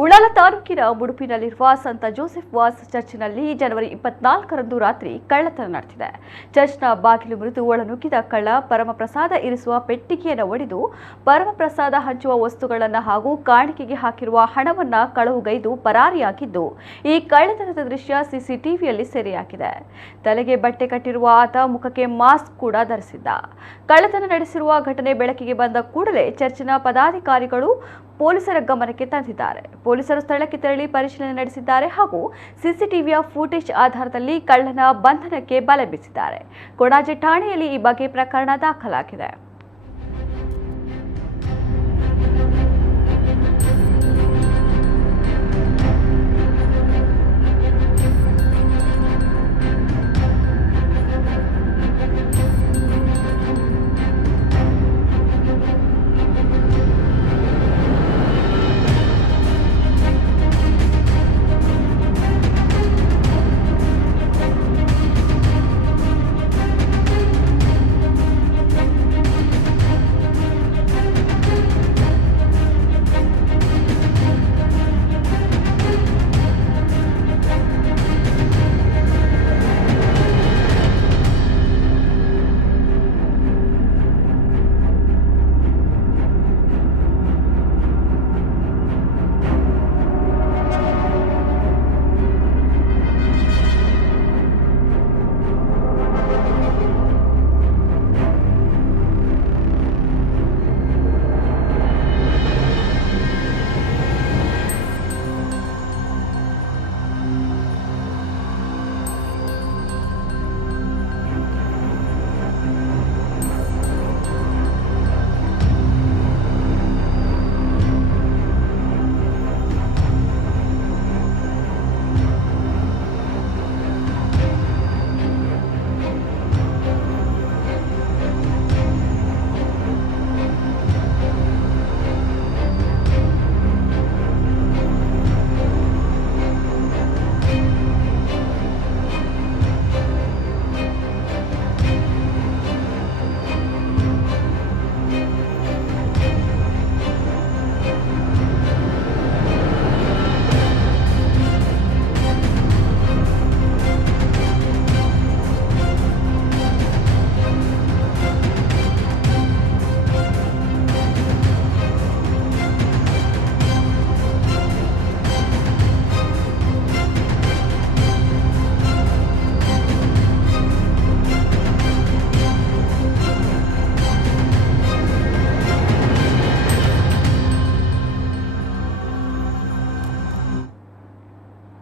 ಉಳ್ಳಾಲ ತಾಲೂಕಿನ ಉಡುಪಿನಲ್ಲಿರುವ ಸಂತ Joseph was ಚರ್ಚ್ನಲ್ಲಿ ಜನವರಿ 24ರಂದು ರಾತ್ರಿ ಕಳ್ಳತನ ನಡೆದಿದೆ. ಚರ್ಚ್ನ ಬಾಗಿಲು ಮುರಿದು ಒಳನುಗ್ಗಿದ ಕಳ್ಳ ಪರಮಪ್ರಸಾದ ಇರಿಸುವ ಪೆಟ್ಟಿಗೆಯನ್ನು ಒಡೆದು ಪರಮಪ್ರಸಾದ ಹಂಚುವ ವಸ್ತುಗಳನ್ನು ಹಾಗೂ ಕಾಣಿಕೆಗೆ ಹಾಕಿರುವ ಹಣವನ್ನು ಕಳವುಗೈದು ಪರಾರಿಯಾಗಿದ್ದು, ಈ ಕಳ್ಳತನದ ದೃಶ್ಯ ಸಿಸಿಟಿವಿಯಲ್ಲಿ ಸೆರೆಯಾಗಿದೆ. ತಲೆಗೆ ಬಟ್ಟೆ ಕಟ್ಟಿರುವ ಆತ ಮುಖಕ್ಕೆ ಮಾಸ್ಕ್ ಕೂಡ ಧರಿಸಿದ್ದ. ಕಳ್ಳತನ ನಡೆಸಿರುವ ಘಟನೆ ಬೆಳಕಿಗೆ ಬಂದ ಕೂಡಲೇ ಚರ್ಚಿನ ಪದಾಧಿಕಾರಿಗಳು ಪೊಲೀಸರ ಗಮನಕ್ಕೆ ತಂದಿದ್ದಾರೆ. ಪೊಲೀಸರು ಸ್ಥಳಕ್ಕೆ ತೆರಳಿ ಪರಿಶೀಲನೆ ನಡೆಸಿದ್ದಾರೆ ಹಾಗೂ ಸಿಸಿಟಿವಿಯ ಫುಟೇಜ್ ಆಧಾರದಲ್ಲಿ ಕಳ್ಳನ ಬಂಧನಕ್ಕೆ ಬಲೆ ಬೀಸಿದ್ದಾರೆ. ಕೊಣಾಜೆ ಠಾಣೆಯಲ್ಲಿ ಈ ಬಗ್ಗೆ ಪ್ರಕರಣ ದಾಖಲಾಗಿದೆ.